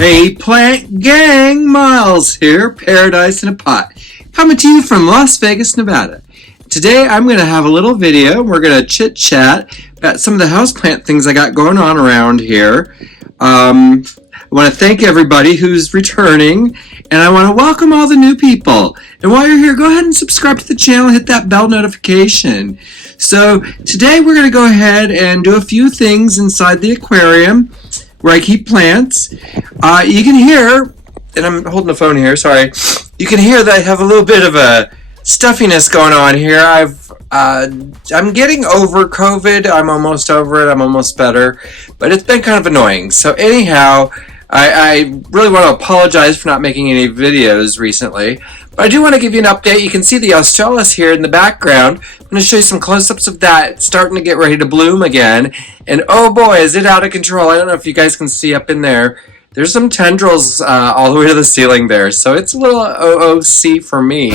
Hey plant gang, Miles here, Paradise in a Pot, coming to you from Las Vegas, Nevada. Today I'm going to have a little video. We're going to chit chat about some of the houseplant things I got going on around here. I want to thank everybody who's returning, and I want to welcome all the new people. And while you're here, go ahead and subscribe to the channel, hit that bell notification. So today we're going to go ahead and do a few things inside the aquarium where I keep plants. You can hear, and I'm holding the phone here, sorry. You can hear that I have a little bit of a stuffiness going on here. I'm getting over COVID. I'm almost over it. I'm almost better. But it's been kind of annoying. So anyhow, I really want to apologize for not making any videos recently. But I do want to give you an update. You can see the Australis here in the background. I'm going to show you some close-ups of that. It's starting to get ready to bloom again. And oh boy, is it out of control. I don't know if you guys can see up in there. There's some tendrils all the way to the ceiling there. So it's a little OOC for me.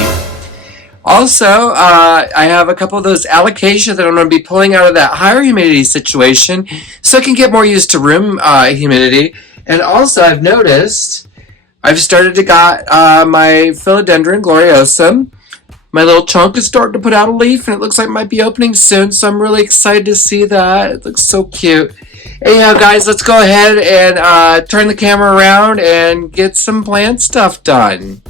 Also, I have a couple of those alocasia that I'm going to be pulling out of that higher humidity situation so I can get more used to room humidity. And also, I've noticed I've started to got my philodendron gloriosum. My little chunk is starting to put out a leaf, and it looks like it might be opening soon, so I'm really excited to see that. It looks so cute. Anyhow, guys, let's go ahead and turn the camera around and get some plant stuff done.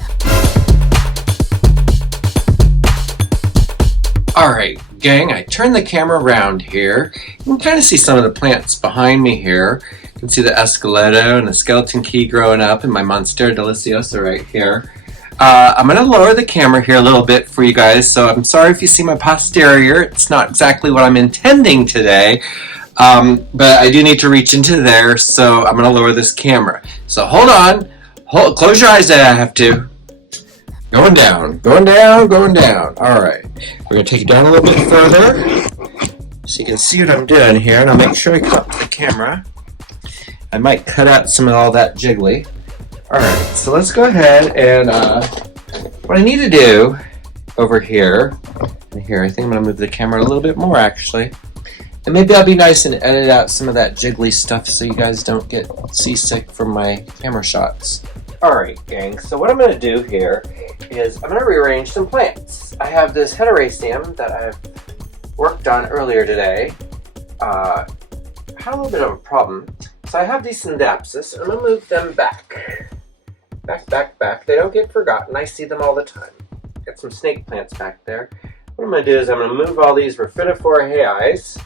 Alright, gang, I turned the camera around here. You can kind of see some of the plants behind me here. You can see the esqueleto and the skeleton key growing up and my monstera deliciosa right here. I'm going to lower the camera here a little bit for you guys, so I'm sorry if you see my posterior. It's not exactly what I'm intending today, but I do need to reach into there, so I'm going to lower this camera. So hold on. Close your eyes, I have to. Going down, going down, going down. Alright, we're going to take it down a little bit further so you can see what I'm doing here, and I'll make sure I cut the camera. I might cut out some of all that jiggly. Alright, so let's go ahead and what I need to do over here, and here, I think I'm going to move the camera a little bit more actually, and maybe I'll be nice and edit out some of that jiggly stuff so you guys don't get seasick from my camera shots. Alright gang, so what I'm going to do here is I'm going to rearrange some plants. I have this heteroraceum that I've worked on earlier today. Had a little bit of a problem. So I have these syndapsis, and I'm going to move them back. Back. They don't get forgotten. I see them all the time. Got some snake plants back there. What I'm going to do is I'm going to move all these Raphidophora Hayis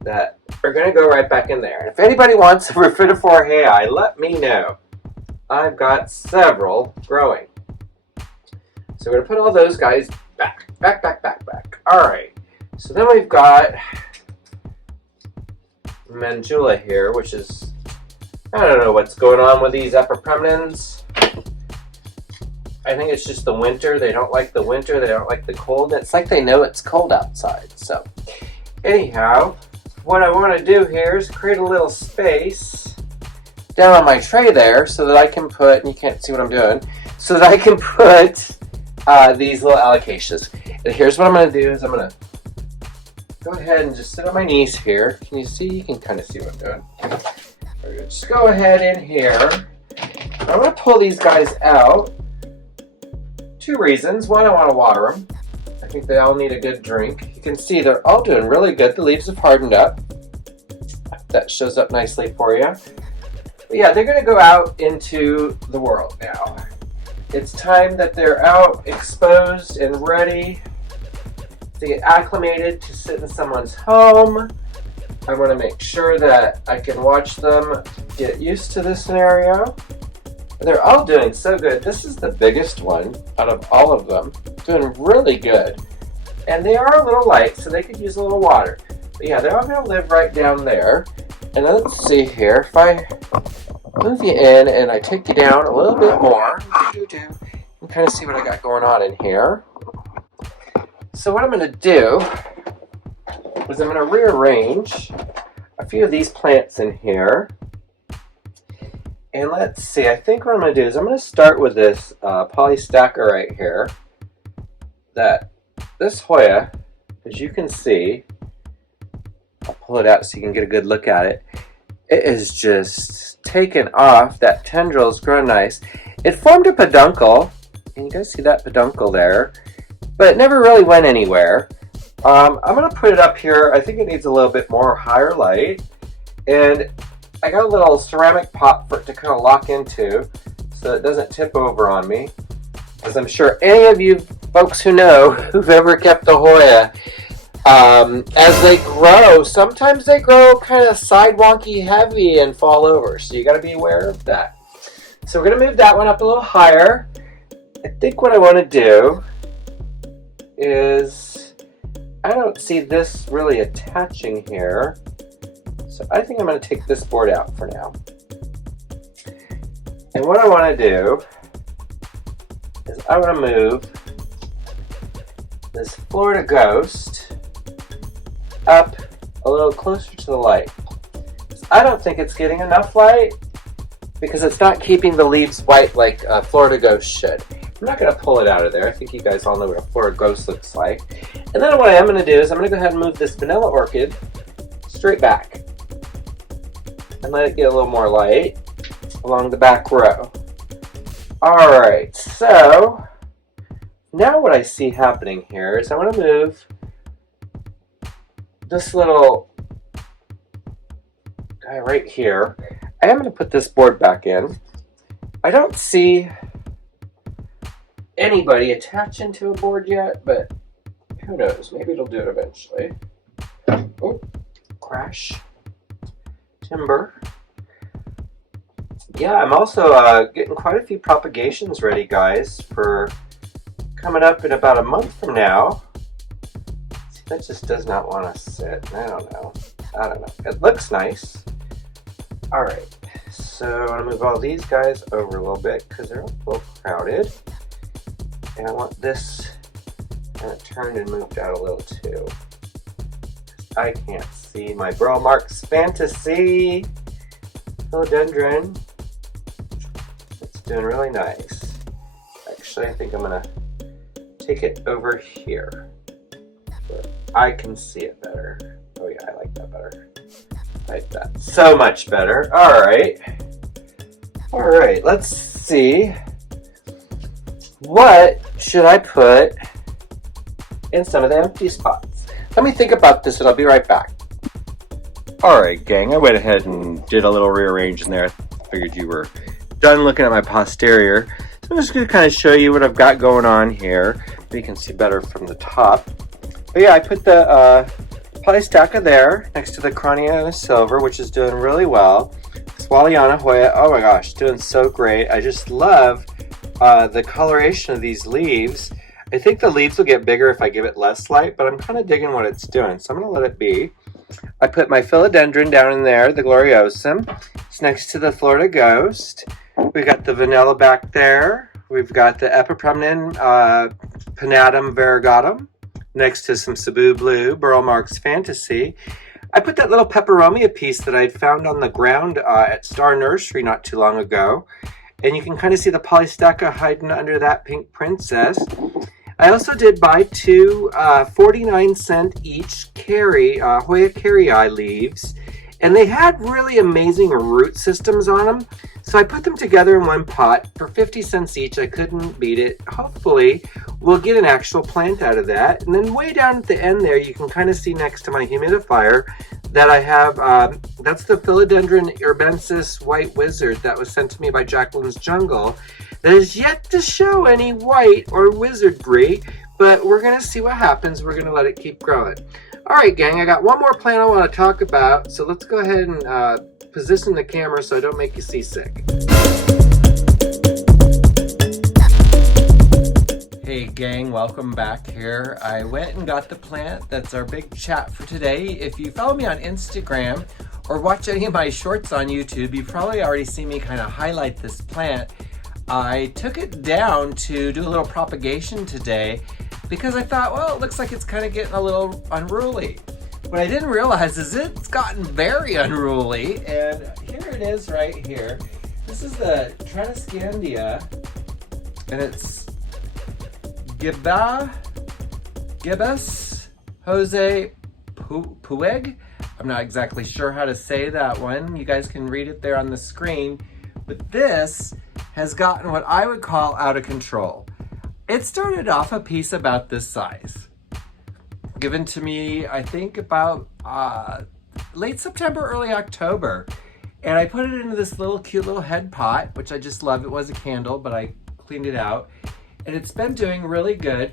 that are going to go right back in there. And if anybody wants a Raphidophora Hayi, let me know. I've got several growing. So we're going to put all those guys back. Alright, so then we've got Mandula here, which is, I don't know what's going on with these epipremnans. I think it's just the winter. They don't like the winter. They don't like the cold. It's like they know it's cold outside. So anyhow, what I want to do here is create a little space down on my tray there so that I can put, and you can't see what I'm doing, so that I can put these little alocasias. And here's what I'm going to do is I'm going to go ahead and just sit on my knees here. Can you see? You can kind of see what I'm doing. We're going to just go ahead in here. I'm going to pull these guys out. Two reasons. One, I want to water them. I think they all need a good drink. You can see they're all doing really good. The leaves have hardened up. That shows up nicely for you. But yeah, they're going to go out into the world now. It's time that they're out, exposed, and ready to get acclimated to sit in someone's home. I want to make sure that I can watch them get used to this scenario. They're all doing so good. This is the biggest one out of all of them. Doing really good. And they are a little light, so they could use a little water. But yeah, they're all going to live right down there. And let's see here, if I move you in and I take you down a little bit more, you can kind of see what I got going on in here. So what I'm going to do is I'm going to rearrange a few of these plants in here. And let's see, I think what I'm going to do is I'm going to start with this polystacker right here. This Hoya, as you can see, I'll pull it out so you can get a good look at it. It is just taken off. That tendril is growing nice. It formed a peduncle, and you guys see that peduncle there, but it never really went anywhere. I'm going to put it up here. I think it needs a little bit more higher light, and I got a little ceramic pot for it to kind of lock into so it doesn't tip over on me, because I'm sure any of you folks who know, who've ever kept a Hoya, as they grow, sometimes they grow kind of side wonky heavy and fall over, so you got to be aware of that. So we're going to move that one up a little higher. I think what I want to do is, I don't see this really attaching here, so I think I'm going to take this board out for now. And what I want to do is I want to move this Florida Ghost up a little closer to the light. I don't think it's getting enough light because it's not keeping the leaves white like a Florida Ghost should. I'm not going to pull it out of there. I think you guys all know what a Florida Ghost looks like. And then what I am going to do is I'm going to go ahead and move this vanilla orchid straight back and let it get a little more light along the back row. Alright, so now what I see happening here is I want to move this little guy right here. I am going to put this board back in. I don't see anybody attaching to a board yet, but who knows? Maybe it'll do it eventually. Oh, crash. Timber. Yeah, I'm also getting quite a few propagations ready, guys, for coming up in about a month from now. See, that just does not want to sit. I don't know. It looks nice. Alright, so I'm going to move all these guys over a little bit because they're a little crowded. And I want this kind of turned and moved out a little too. I can't see my Burl Marks Fantasy philodendron. It's doing really nice. Actually, I think I'm going to take it over here so I can see it better. Oh yeah, I like that better. I like that so much better. Alright, let's see. What should I put in some of the empty spots? Let me think about this and I'll be right back. Alright gang, I went ahead and did a little rearranging there. I figured you were done looking at my posterior. So I'm just going to kind of show you what I've got going on here. You can see better from the top. But yeah, I put the Polystacca there next to the Croniana Silver, which is doing really well. Swaliana Hoya, oh my gosh, doing so great. I just love the coloration of these leaves. I think the leaves will get bigger if I give it less light, but I'm kind of digging what it's doing, so I'm going to let it be. I put my philodendron down in there, the Gloriosum. It's next to the Florida Ghost. We got the vanilla back there. We've got the Epipremnum Pinnatum Variegatum next to some Cebu Blue, Burl Marks Fantasy. I put that little peperomia piece that I'd found on the ground at Star Nursery not too long ago. And you can kind of see the Polystacca hiding under that pink princess. I also did buy two 49-cent each Hoya Kerrii leaves. And they had really amazing root systems on them. So I put them together in one pot for 50 cents each. I couldn't beat it. Hopefully, we'll get an actual plant out of that. And then way down at the end there, you can kind of see next to my humidifier that I have, that's the Philodendron urbensis White Wizard that was sent to me by Jacqueline's Jungle. That is yet to show any white or wizardry, but we're going to see what happens. We're going to let it keep growing. Alright gang, I got one more plant I want to talk about, so let's go ahead and position the camera so I don't make you seasick. Hey gang, welcome back here. I went and got the plant. That's our big chat for today. If you follow me on Instagram or watch any of my shorts on YouTube, you've probably already seen me kind of highlight this plant. I took it down to do a little propagation today because I thought, well, it looks like it's kind of getting a little unruly. What I didn't realize is it's gotten very unruly, and here it is right here. This is the Tradescantia, and it's Gibasis Puig. I'm not exactly sure how to say that one. You guys can read it there on the screen. But this has gotten what I would call out of control. It started off a piece about this size. Given to me, I think about late September, early October. And I put it into this little cute little head pot, which I just love. It was a candle, but I cleaned it out. And it's been doing really good.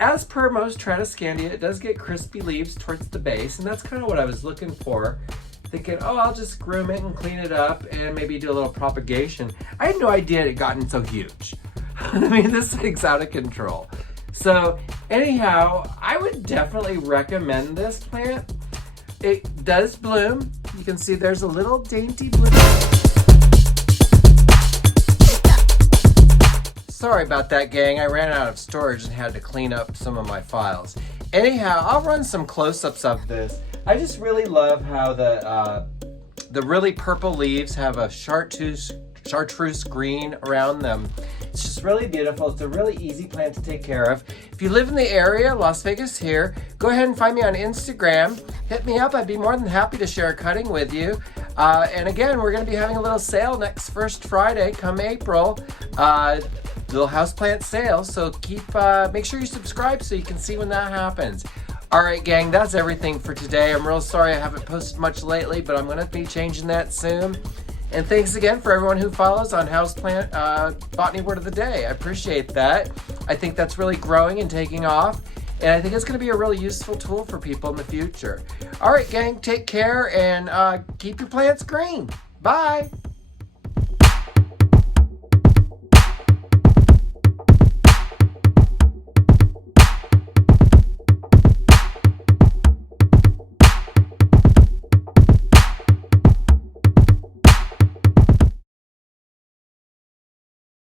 As per most Tradescantia, it does get crispy leaves towards the base, and that's kind of what I was looking for. Thinking, oh, I'll just groom it and clean it up and maybe do a little propagation. I had no idea it had gotten so huge. I mean, this thing's out of control. So anyhow, I would definitely recommend this plant. It does bloom. You can see there's a little dainty bloom. Sorry about that, gang. I ran out of storage and had to clean up some of my files. Anyhow, I'll run some close-ups of this. I just really love how the really purple leaves have a chartreuse green around them. It's just really beautiful. It's a really easy plant to take care of. If you live in the area, Las Vegas here, go ahead and find me on Instagram. Hit me up. I'd be more than happy to share a cutting with you. And again, we're going to be having a little sale next first Friday come April. Little houseplant sale, so make sure you subscribe so you can see when that happens. All right, gang, that's everything for today. I'm real sorry I haven't posted much lately, but I'm going to be changing that soon. And thanks again for everyone who follows on Houseplant Botany Word of the Day. I appreciate that. I think that's really growing and taking off, and I think it's going to be a really useful tool for people in the future. All right, gang, take care and keep your plants green. Bye.